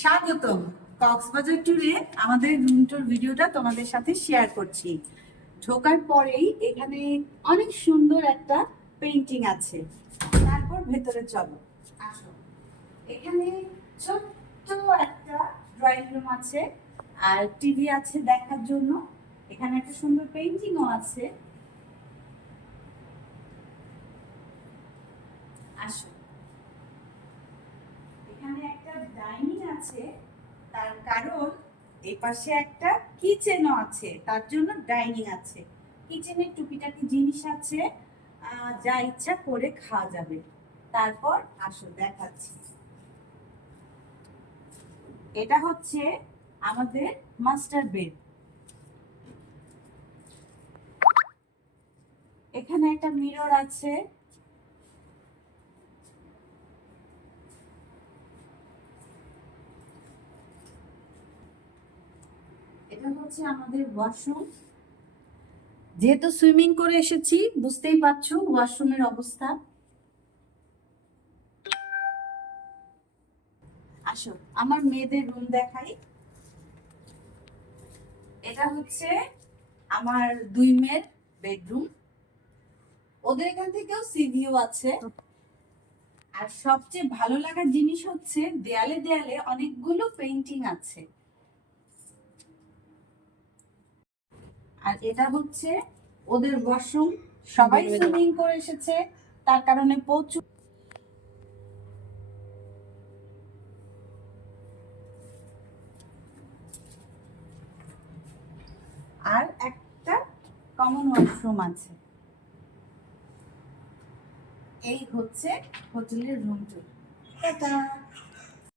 স্বাগতম। কক্সবাজার ট্যুরে আমাদের রুম ট্যুর ভিডিওটা তোমাদের সাথে শেয়ার করছি। ঢোকার পরেই এখানে অনেক সুন্দর একটা পেইন্টিং আছে। তারপর ভেতরে চলো, আসো। এখানে ছোট্ট একটা ড্রয়িং রুম আছে, আর টিভি আছে দেখার জন্য। এখানে একটা সুন্দর পেইন্টিংও আছে। আসো, এখানে একটা ডাইনিং আছে, তার কারণ এই পাশে একটা কিচেনও আছে, তার জন্য ডাইনিং আছে। কিচেনে টুকিটাকি জিনিস আছে, যা ইচ্ছা করে খাওয়া যাবে। তারপর আসো দেখাচ্ছি। এটা হচ্ছে আমাদের মাস্টার বেড। এখানে একটা মিরর আছে। এটা হচ্ছে আমাদের ওয়াশরুম। যেহেতু সুইমিং করে এসেছি, বুঝতেই পারছো ওয়াশরুমের অবস্থা। আসো, আমার মেয়েদের রুম দেখাই। এটা হচ্ছে আমার দুই মেয়ের বেডরুম। ওদের এখান থেকেও সি ভিউ আছে। আর সবচেয়ে ভালো লাগার জিনিস হচ্ছে দেয়ালে দেয়ালে অনেকগুলো পেইন্টিং আছে। আর এটা হচ্ছে ওদের ওয়াশরুম। সবাই সুইমিং করে এসেছে, তার কারণে প্রচুর। আর একটা কমন ওয়াশরুম আছে। এই হচ্ছে হোটেলের রুম টুর। টাটা।